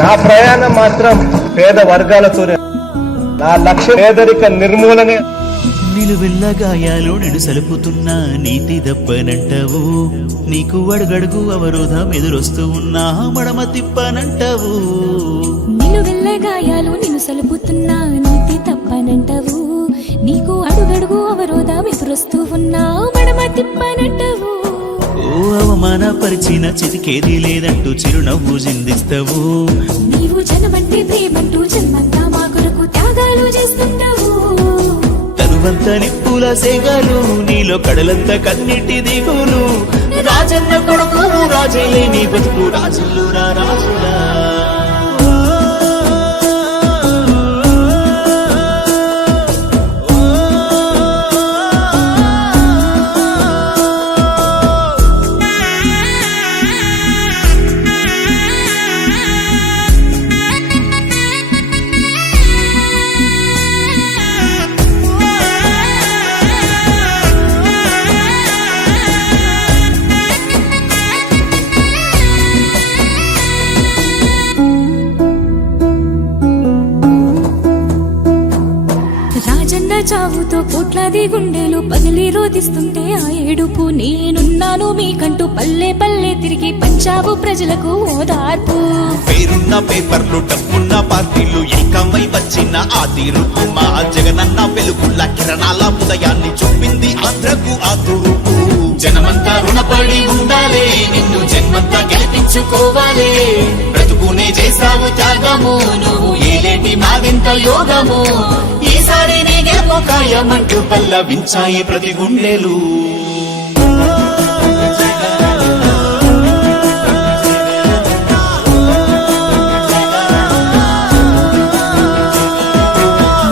నా ప్రయాణం మాత్రం పేద వర్గాలతోనే. నా లక్ష్యం పేదరిక నిర్మూలనే. నిలువెల్ల గాయాలు నిడు సలుపుతున్నా నీతి దప్పనంటావు. నీకు అడుగడుగు అవరోధం ఎదురొస్తూ ఉన్నా మడమ తిప్పనంటావు. నిలువెల్ల గాయాలు నిన్ను సలుపుతున్నా నీతి తప్పనంటావు. నీకు అడుగడుగు అవరోధం ఎదురొస్తూ ఉన్నా మడమ తిప్పనంటావు. ఓ అవమానపరిచిన చితికేది లేదంటూ చిరునవ్వు చిందిస్తావు. నీవు జనమంటే ప్రేమంటూ జన్మంతా మా కొరకు త్యాగాలు చేస్తుంటావు. తనువంత నిప్పుల సేగలు నీలో కడలంత కన్నిటి దిగులు. రాజన్న కొడుకు రాజేలే నీ బతుకు రాజులురా రాజులా. చావుతో కోట్లాది గుండెలు పగిలి రోధిస్తుంటే ఆ ఏడుపు నేనున్నాను మీకంటూ పల్లె పల్లె తిరిగి పంజాబు ప్రజలకు ఓదార్పు. పేరున్న పేపర్లు డబ్బున్న పార్టీలు ఏకమై వచ్చిన ఆ తీరుపు మా జగనన్న వెలుగుల కిరణాల ఉదయాన్ని చూపింది ఆంధ్రకు ఆ తూర్పు. జనమంతా రుణపడి ఉండాలి నిన్ను జన్మంతా గెలిపించుకోవాలి. బ్రతుకునే చేసావు త్యాగము నువ్వు ఏలేటి మావింత యోగము. ఈసారి నీ గెలుపు ఖాయమంటూ పల్లవించాయి ప్రతి గుండెలు.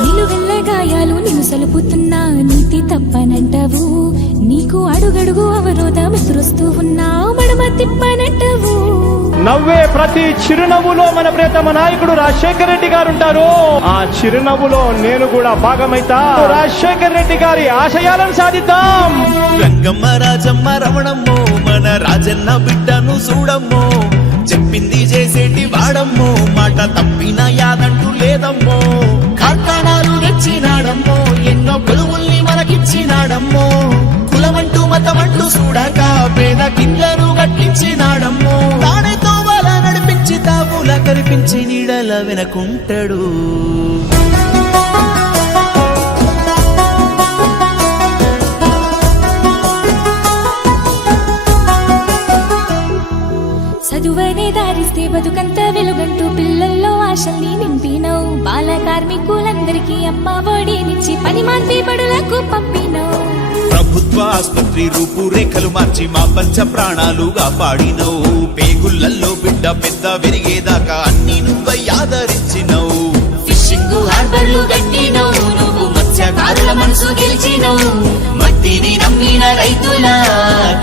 నిలువెల్ల గాయాలు నిన్ను సలుపుతున్నా నీతి తప్పనంటావు. నీకు అడుగడుగు అవరోధం ఎదురొస్తూ ఉన్నా మడమ తిప్పనంటావు. నవ్వే ప్రతి చిరునవ్వులో మన ప్రియతమ నాయకుడు రాజశేఖర రెడ్డి గారు ఉంటారు. ఆ చిరునవ్వులో నేను కూడా భాగమైతా. రాజశేఖర రెడ్డి గారి ఆశయాలను సాధిద్దాం. రంగమ్మ రాజమ్మ రమణమ్మో మన రాజన్న బిడ్డను చూడమ్మో. చెప్పింది చేసేటి వాడమ్మో మాట తప్పిన యాదంటూ లేదమ్మో. కార్ఖానాలు తెచ్చినాడమ్మో ఎన్నో కొలువుల్ని మనకిచ్చినాడమ్మో. కులమంటూ మతమంటూ చూడక పేద కిందను కట్టించినాడమ్మో. తానేతో వాళ్ళ నడిపించి తావుల కనిపించి నీడల వెనకుంటాడు. చదువనే దారిస్తే బతుకంత వెలుగంటూ పిల్లల్లో ఆశల్ని నింపినవు. బాల కార్మికులందరికీ అమ్మ ఒడినిచ్చి పని మాంతి బడులకు పంపినవు. ప్రభుత్వ ఆసుపత్రి రూపురేఖలు మార్చి మా పంచ ప్రాణాలుగా పాడినవు. పేగుళ్లలో బిడ్డ పెద్ద విరిగేదాకా అన్ని నువ్వై ఆదరించినవు. ఫిషింగ్ హార్బర్లు కట్టినవు నువ్వు మత్స్యకారుల మనసు గెలిచినవు. మట్టిని నమ్మిన రైతుల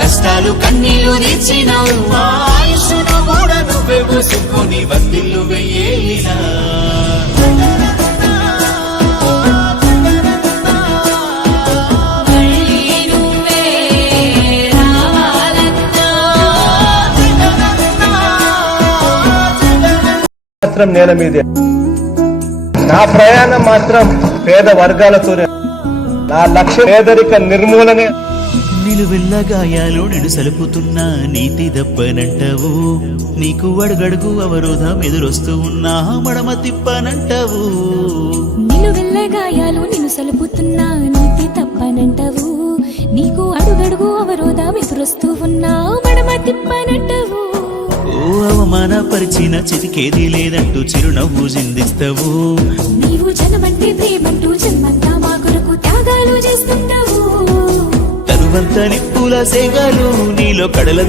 కష్టాలు కన్నీళ్లు తీర్చినవు. ఆయుష్ను కూడా నువ్వే పూసుకొని వందిల్లు వెయ్యేలినా. మాత్రం నేల మీదే. నా ప్రయాణం మాత్రం పేద వర్గాలతోనే. నా లక్ష్యం పేదరిక నిర్మూలనే. నిలువెల్ల గాయాలు నిడు సలుపుతున్నా నీతి దప్పనంటావు. నీకు అడుగడుగు అవరోధం ఎదురొస్తూ ఉన్నా మడమ తిప్పనంటావు. నిలువెల్ల గాయాలు నిన్ను సలుపుతున్నా నీతి తప్పనంటావు. నీకు అడుగడుగు అవరోధం ఎదురొస్తూ ఉన్నా మడమ తిప్పనంటావు. ఓ అవమానపరిచిన చితికేది లేదంటూ చిరునవ్వు చిందిస్తావు. నీవు జనమంటే ప్రేమంటూ జన్మంతా మా కొరకు త్యాగాలు చేస్తుంటావు. తనువంత నిప్పుల సేగలు నీలో కడల